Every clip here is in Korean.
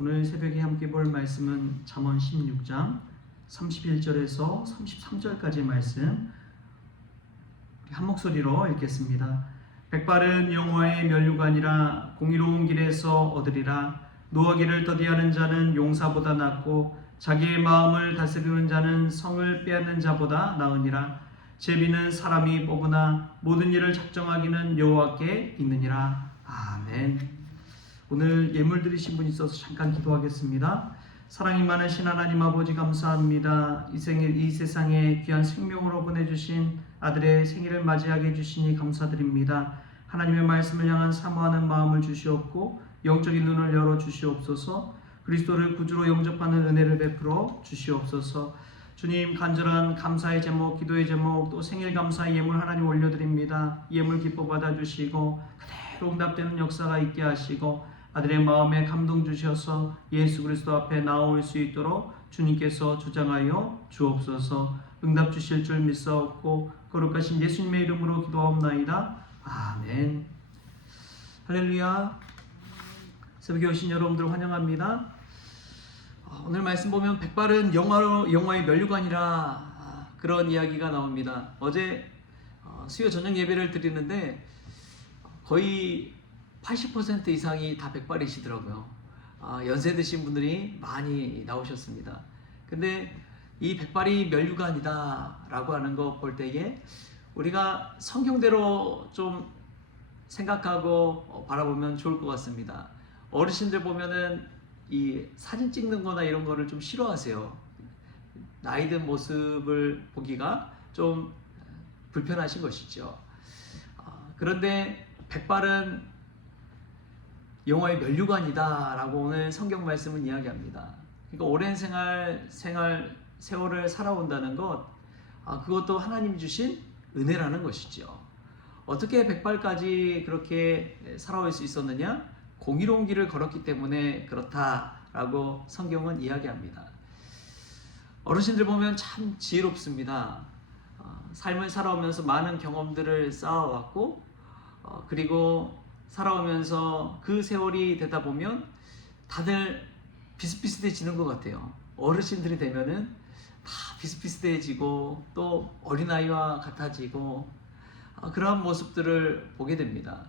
오늘 새벽에 함께 볼 말씀은 잠언 16장 31절에서 33절까지 말씀 한 목소리로 읽겠습니다. 백발은 여호와의 면류관이라 공의로운 길에서 얻으리라. 노하기를 더디하는 자는 용사보다 낫고 자기의 마음을 다스리는 자는 성을 빼앗는 자보다 나으니라. 제비는 사람이 뽑으나 모든 일을 작정하기는 여호와께 있느니라. 아멘. 오늘 예물 드리신 분이 있어서 잠깐 기도하겠습니다. 사랑이 많으신 하나님 아버지 감사합니다. 이 세상에 귀한 생명으로 보내주신 아들의 생일을 맞이하게 해주시니 감사드립니다. 하나님의 말씀을 향한 사모하는 마음을 주시옵고 영적인 눈을 열어 주시옵소서. 그리스도를 구주로 영접하는 은혜를 베풀어 주시옵소서. 주님, 간절한 감사의 제목, 기도의 제목, 또 생일 감사의 예물 하나님 올려드립니다. 예물 기뻐 받아주시고 그대로 응답되는 역사가 있게 하시고 아들의 마음에 감동 주셔서 예수 그리스도 앞에 나올 수 있도록 주님께서 주장하여 주옵소서. 응답 주실 줄 믿사옵고 거룩하신 예수님의 이름으로 기도하옵나이다. 아멘. 할렐루야. 새벽에 오신 여러분들 환영합니다. 오늘 말씀 보면 백발은 영화의 면류관이라 그런 이야기가 나옵니다. 어제 수요 저녁 예배를 드리는데 거의 80% 이상이 다 백발이시더라고요. 연세 드신 분들이 많이 나오셨습니다. 근데 이 백발이 면류관이다 라고 하는 거 볼 때에 우리가 성경대로 좀 생각하고 바라보면 좋을 것 같습니다. 어르신들 보면은 이 사진 찍는 거나 이런 거를 좀 싫어하세요. 나이 든 모습을 보기가 좀 불편하신 것이죠. 그런데 백발은 영화의 면류관이다 라고 오늘 성경 말씀은 이야기합니다. 그러니까 오랜 세월을 살아온다는 것, 그것도 하나님이 주신 은혜라는 것이죠. 어떻게 백발까지 그렇게 살아올 수 있었느냐? 공의로운 길을 걸었기 때문에 그렇다라고 성경은 이야기합니다. 어르신들 보면 참 지혜롭습니다. 삶을 살아오면서 많은 경험들을 쌓아왔고 그리고 살아오면서 그 세월이 되다 보면 다들 비슷비슷해지는 것 같아요. 어르신들이 되면은 다 비슷비슷해지고 또 어린아이와 같아지고 그러한 모습들을 보게 됩니다.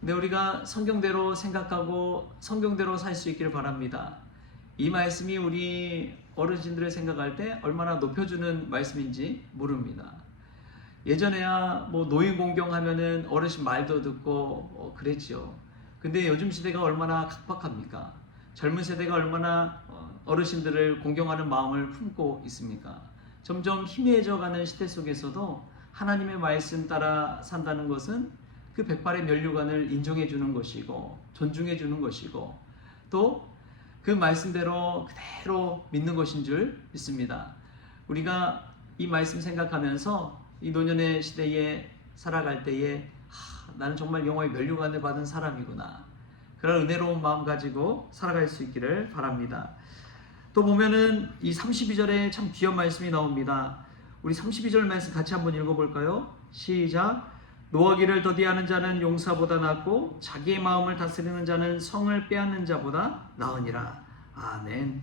근데 우리가 성경대로 생각하고 성경대로 살 수 있기를 바랍니다. 이 말씀이 우리 어르신들을 생각할 때 얼마나 높여주는 말씀인지 모릅니다. 예전에야 뭐 노인 공경하면은 어르신 말도 듣고 그랬죠. 근데 요즘 시대가 얼마나 각박합니까? 젊은 세대가 얼마나 어르신들을 공경하는 마음을 품고 있습니까? 점점 희미해져가는 시대 속에서도 하나님의 말씀 따라 산다는 것은 그 백발의 면류관을 인정해 주는 것이고 존중해 주는 것이고 또 그 말씀대로 그대로 믿는 것인 줄 믿습니다. 우리가 이 말씀 생각하면서 이 노년의 시대에 살아갈 때에 나는 정말 영화의 면류관을 받은 사람이구나, 그런 은혜로운 마음 가지고 살아갈 수 있기를 바랍니다. 또 보면은 이 32절에 참 귀한 말씀이 나옵니다. 우리 32절 말씀 같이 한번 읽어볼까요? 시작. 노하기를 더디하는 자는 용사보다 낫고 자기의 마음을 다스리는 자는 성을 빼앗는 자보다 나으니라. 아멘.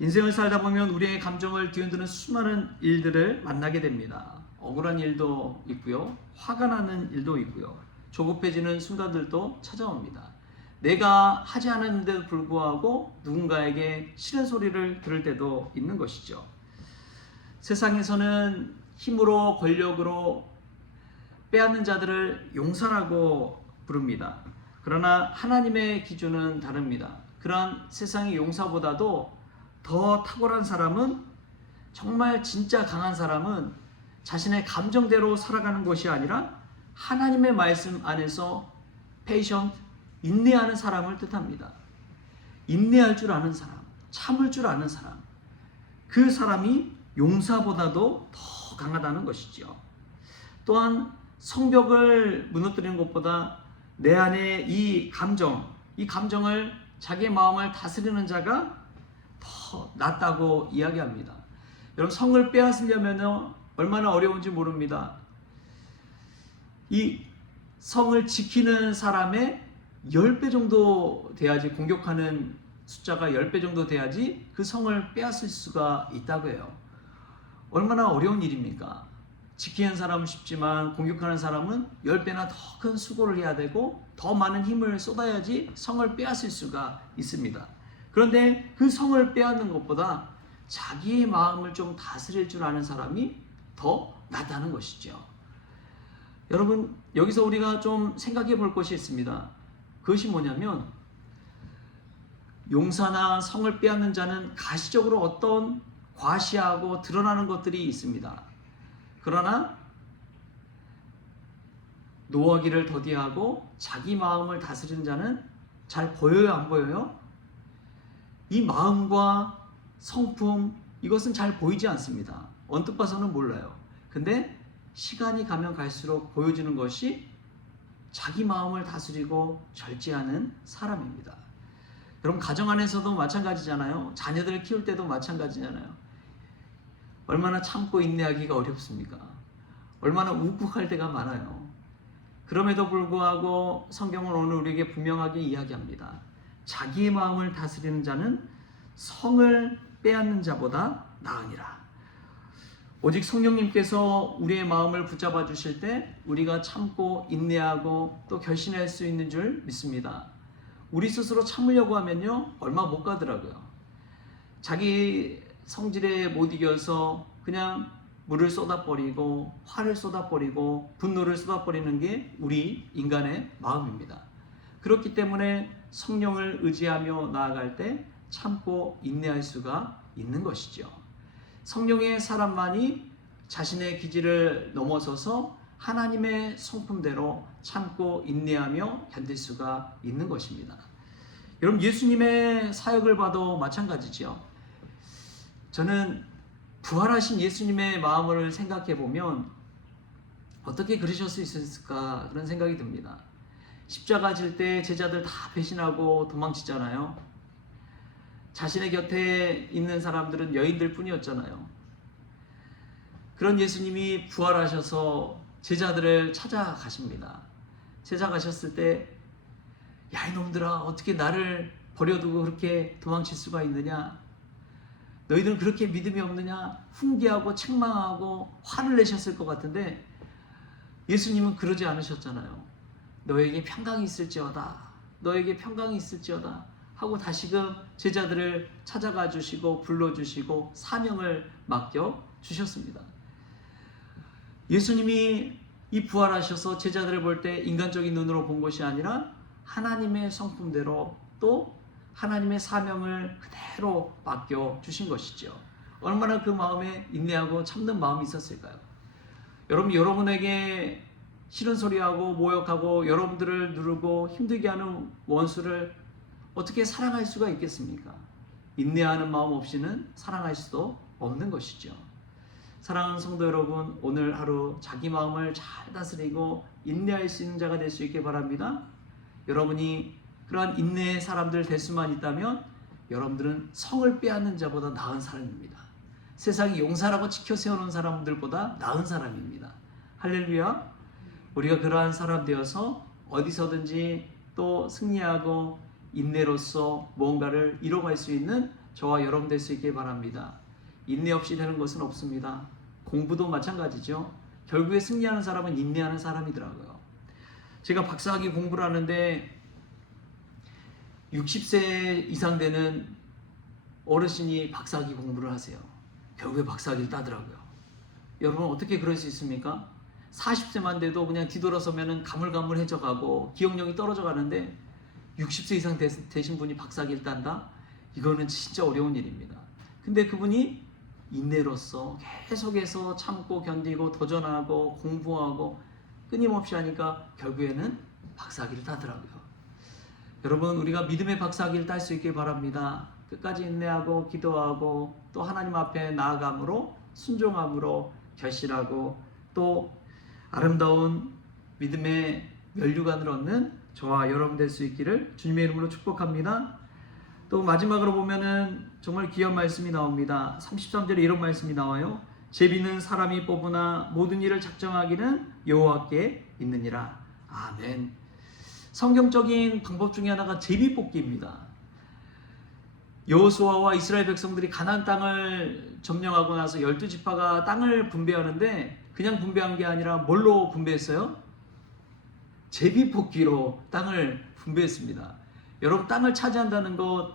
인생을 살다 보면 우리의 감정을 뒤흔드는 수많은 일들을 만나게 됩니다. 억울한 일도 있고요, 화가 나는 일도 있고요, 조급해지는 순간들도 찾아옵니다. 내가 하지 않았는데도 불구하고 누군가에게 싫은 소리를 들을 때도 있는 것이죠. 세상에서는 힘으로 권력으로 빼앗는 자들을 용사라고 부릅니다. 그러나 하나님의 기준은 다릅니다. 그러한 세상의 용사보다도 더 탁월한 사람은, 정말 진짜 강한 사람은 자신의 감정대로 살아가는 것이 아니라 하나님의 말씀 안에서 patient, 인내하는 사람을 뜻합니다. 인내할 줄 아는 사람, 참을 줄 아는 사람, 그 사람이 용사보다도 더 강하다는 것이죠. 또한 성벽을 무너뜨리는 것보다 내 안에 이 감정을, 자기의 마음을 다스리는 자가 더 낫다고 이야기합니다. 여러분, 성을 빼앗으려면 얼마나 어려운지 모릅니다. 이 성을 지키는 사람의 10배 정도 돼야지, 공격하는 숫자가 10배 정도 돼야지 그 성을 빼앗을 수가 있다고 해요. 얼마나 어려운 일입니까? 지키는 사람은 쉽지만 공격하는 사람은 10배나 더 큰 수고를 해야 되고 더 많은 힘을 쏟아야지 성을 빼앗을 수가 있습니다. 그런데 그 성을 빼앗는 것보다 자기의 마음을 좀 다스릴 줄 아는 사람이 더 낫다는 것이죠. 여러분, 여기서 우리가 좀 생각해 볼 것이 있습니다. 그것이 뭐냐면, 용사나 성을 빼앗는 자는 가시적으로 어떤 과시하고 드러나는 것들이 있습니다. 그러나 노하기를 더디하고 자기 마음을 다스리는 자는 잘 보여요, 안 보여요? 이 마음과 성품, 이것은 잘 보이지 않습니다. 언뜻 봐서는 몰라요. 근데 시간이 가면 갈수록 보여주는 것이 자기 마음을 다스리고 절제하는 사람입니다. 여러분, 가정 안에서도 마찬가지잖아요. 자녀들을 키울 때도 마찬가지잖아요. 얼마나 참고 인내하기가 어렵습니까? 얼마나 욱욱할 때가 많아요. 그럼에도 불구하고 성경은 오늘 우리에게 분명하게 이야기합니다. 자기의 마음을 다스리는 자는 성을 빼앗는 자보다 나으니라. 오직 성령님께서 우리의 마음을 붙잡아 주실 때 우리가 참고 인내하고 또 결신할 수 있는 줄 믿습니다. 우리 스스로 참으려고 하면요, 얼마 못 가더라고요. 자기 성질에 못 이겨서 그냥 물을 쏟아버리고 화를 쏟아버리고 분노를 쏟아버리는 게 우리 인간의 마음입니다. 그렇기 때문에 성령을 의지하며 나아갈 때 참고 인내할 수가 있는 것이죠. 성령의 사람만이 자신의 기질을 넘어서서 하나님의 성품대로 참고 인내하며 견딜 수가 있는 것입니다. 여러분, 예수님의 사역을 봐도 마찬가지죠. 저는 부활하신 예수님의 마음을 생각해 보면 어떻게 그러실 수 있었을까, 그런 생각이 듭니다. 십자가 질 때 제자들 다 배신하고 도망치잖아요. 자신의 곁에 있는 사람들은 여인들 뿐이었잖아요. 그런 예수님이 부활하셔서 제자들을 찾아가십니다. 찾아가셨을 때, 야, 이놈들아, 어떻게 나를 버려두고 그렇게 도망칠 수가 있느냐? 너희들은 그렇게 믿음이 없느냐? 훈계하고 책망하고 화를 내셨을 것 같은데, 예수님은 그러지 않으셨잖아요. 너에게 평강이 있을지어다, 너에게 평강이 있을지어다 하고 다시금 제자들을 찾아가 주시고 불러주시고 사명을 맡겨 주셨습니다. 예수님이 이 부활하셔서 제자들을 볼 때 인간적인 눈으로 본 것이 아니라 하나님의 성품대로 또 하나님의 사명을 그대로 맡겨 주신 것이죠. 얼마나 그 마음에 인내하고 참는 마음이 있었을까요? 여러분에게 싫은 소리하고 모욕하고 여러분들을 누르고 힘들게 하는 원수를 어떻게 사랑할 수가 있겠습니까? 인내하는 마음 없이는 사랑할 수도 없는 것이죠. 사랑하는 성도 여러분, 오늘 하루 자기 마음을 잘 다스리고 인내할 수 있는 자가 될 수 있게 바랍니다. 여러분이 그러한 인내의 사람들 될 수만 있다면 여러분들은 성을 빼앗는 자보다 나은 사람입니다. 세상이 용사라고 지켜 세우는 사람들보다 나은 사람입니다. 할렐루야. 우리가 그러한 사람 되어서 어디서든지 또 승리하고 인내로서 무언가를 이뤄갈 수 있는 저와 여러분 될 수 있게 바랍니다. 인내 없이 되는 것은 없습니다. 공부도 마찬가지죠. 결국에 승리하는 사람은 인내하는 사람이더라고요. 제가 박사학위 공부를 하는데 60세 이상 되는 어르신이 박사학위 공부를 하세요. 결국에 박사학위를 따더라고요. 여러분, 어떻게 그럴 수 있습니까? 40세만 돼도 그냥 뒤돌아서면 가물가물해져 가고 기억력이 떨어져 가는데 60세 이상 되신 분이 박사학위를 딴다? 이거는 진짜 어려운 일입니다. 근데 그분이 인내로서 계속해서 참고 견디고 도전하고 공부하고 끊임없이 하니까 결국에는 박사학위를 따더라고요. 여러분, 우리가 믿음의 박사학위를 딸 수 있길 바랍니다. 끝까지 인내하고 기도하고 또 하나님 앞에 나아감으로 순종함으로 결실하고 또 아름다운 믿음의 면류관을 얻는 저와 여러분 될 수 있기를 주님의 이름으로 축복합니다. 또 마지막으로 보면은 정말 귀한 말씀이 나옵니다. 33절에 이런 말씀이 나와요. 제비는 사람이 뽑으나 모든 일을 작정하기는 여호와께 있느니라. 아멘. 성경적인 방법 중에 하나가 제비뽑기입니다. 여호수아와 이스라엘 백성들이 가나안 땅을 점령하고 나서 12지파가 땅을 분배하는데 그냥 분배한 게 아니라 뭘로 분배했어요? 제비뽑기로 땅을 분배했습니다. 여러분, 땅을 차지한다는 것,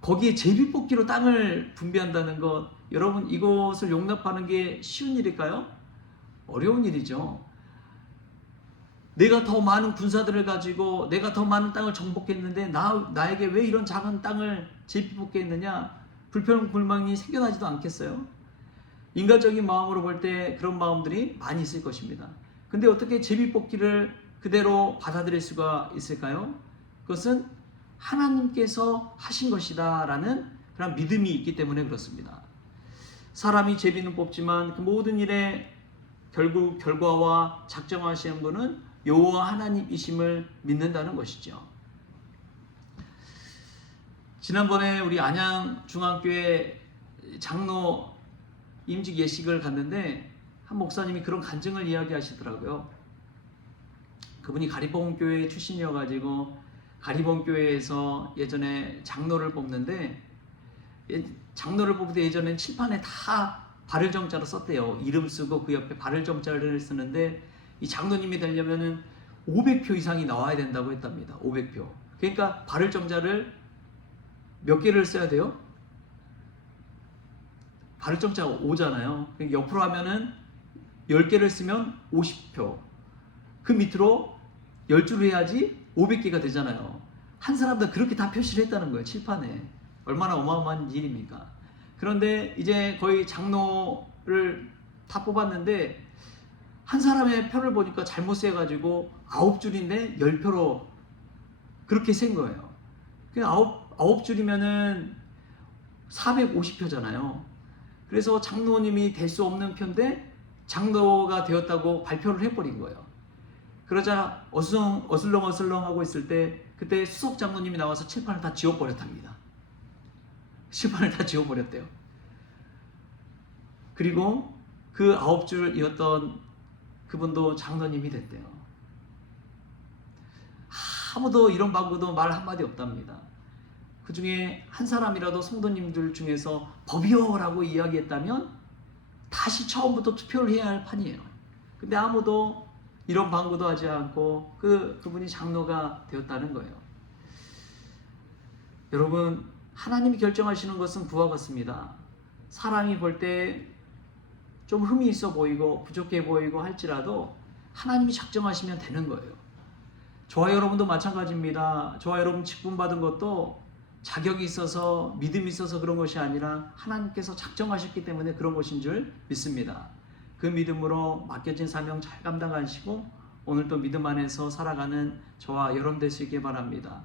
거기에 제비뽑기로 땅을 분배한다는 것, 여러분 이것을 용납하는 게 쉬운 일일까요? 어려운 일이죠. 내가 더 많은 군사들을 가지고 내가 더 많은 땅을 정복했는데 나에게 왜 이런 작은 땅을 제비뽑게 했느냐? 불평 불만이 생겨나지도 않겠어요? 인간적인 마음으로 볼 때 그런 마음들이 많이 있을 것입니다. 근데 어떻게 제비뽑기를 그대로 받아들일 수가 있을까요? 그것은 하나님께서 하신 것이다 라는 그런 믿음이 있기 때문에 그렇습니다. 사람이 제비는 뽑지만 그 모든 일의 결국 결과와 작정하시는 분은 여호와 하나님이심을 믿는다는 것이죠. 지난번에 우리 안양 중앙교회 장로 임직 예식을 갔는데 한 목사님이 그런 간증을 이야기하시더라고요. 그분이 가리봉교회 출신이어가지고 가리봉교회에서 예전에 장로를 뽑는데, 장로를 뽑을 때 예전엔 칠판에 다 발을 정자로 썼대요. 이름 쓰고 그 옆에 발을 정자를 쓰는데 이 장로님이 되려면은 500표 이상이 나와야 된다고 했답니다. 500표. 그러니까 발을 정자를 몇 개를 써야 돼요? 발을 정자가 5잖아요. 그러니까 옆으로 하면은 10개를 쓰면 50표. 그 밑으로 10줄을 해야지 500개가 되잖아요. 한 사람도 그렇게 다 표시를 했다는 거예요. 칠판에. 얼마나 어마어마한 일입니까? 그런데 이제 거의 장로를 다 뽑았는데 한 사람의 표를 보니까 잘못 세가지고 9줄인데 10표로 그렇게 센 거예요. 9줄이면은 450표잖아요. 그래서 장로님이 될 수 없는 표인데 장로가 되었다고 발표를 해버린 거예요. 그러자 어슬렁어슬렁 하고 있을 때 그때 수석 장로님이 나와서 칠판을 다 지워버렸답니다. 칠판을 다 지워버렸대요. 그리고 그 9줄이었던 그분도 장로님이 됐대요. 아무도 이런 방구도 말 한마디 없답니다. 그 중에 한 사람이라도 성도님들 중에서 법이요라고 이야기했다면 다시 처음부터 투표를 해야 할 판이에요. 근데 아무도 이런 방구도 하지 않고 그분이 장로가 되었다는 거예요. 여러분, 하나님이 결정하시는 것은 그와 같습니다. 사람이 볼 때 좀 흠이 있어 보이고 부족해 보이고 할지라도 하나님이 작정하시면 되는 거예요. 저와 여러분도 마찬가지입니다. 저와 여러분 직분받은 것도 자격이 있어서 믿음이 있어서 그런 것이 아니라 하나님께서 작정하셨기 때문에 그런 것인 줄 믿습니다. 그 믿음으로 맡겨진 사명 잘 감당하시고 오늘도 믿음 안에서 살아가는 저와 여러분 되시길 바랍니다.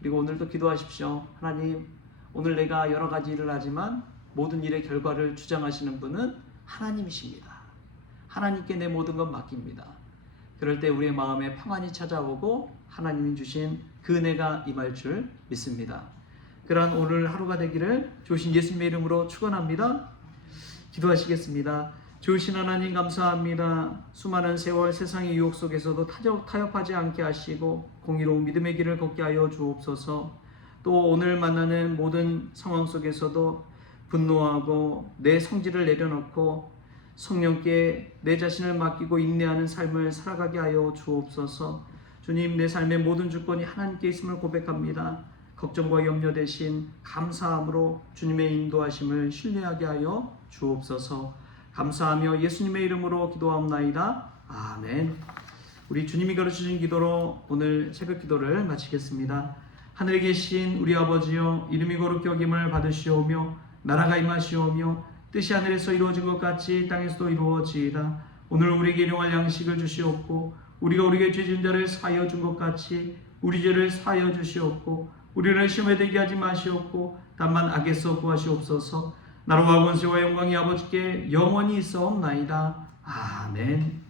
그리고 오늘도 기도하십시오. 하나님, 오늘 내가 여러 가지 일을 하지만 모든 일의 결과를 주장하시는 분은 하나님이십니다. 하나님께 내 모든 것 맡깁니다. 그럴 때 우리의 마음에 평안이 찾아오고 하나님이 주신 그 은혜가 임할 줄 믿습니다. 그러한 오늘 하루가 되기를 주신 예수님의 이름으로 축원합니다. 기도하시겠습니다. 주신 하나님 감사합니다. 수많은 세월 세상의 유혹 속에서도 타협하지 않게 하시고 공의로운 믿음의 길을 걷게 하여 주옵소서. 또 오늘 만나는 모든 상황 속에서도 분노하고 내 성질을 내려놓고 성령께 내 자신을 맡기고 인내하는 삶을 살아가게 하여 주옵소서. 주님, 내 삶의 모든 주권이 하나님께 있음을 고백합니다. 걱정과 염려 대신 감사함으로 주님의 인도하심을 신뢰하게 하여 주옵소서. 감사하며 예수님의 이름으로 기도하옵나이다. 아멘. 우리 주님이 가르치신 기도로 오늘 새벽 기도를 마치겠습니다. 하늘에 계신 우리 아버지여, 이름이 거룩히 여김을 받으시오며 나라가 임하시오며 뜻이 하늘에서 이루어진 것 같이 땅에서도 이루어지이다. 오늘 우리에게 일용할 양식을 주시옵고 우리가 우리에게 죄진 자를 사하여 준 것 같이 우리 죄를 사하여 주시옵고 우리를 시험에 들게 하지 마시옵고 다만 악에서 구하시옵소서. 나라와 권세와 영광이 아버지께 영원히 있어옵나이다. 아멘.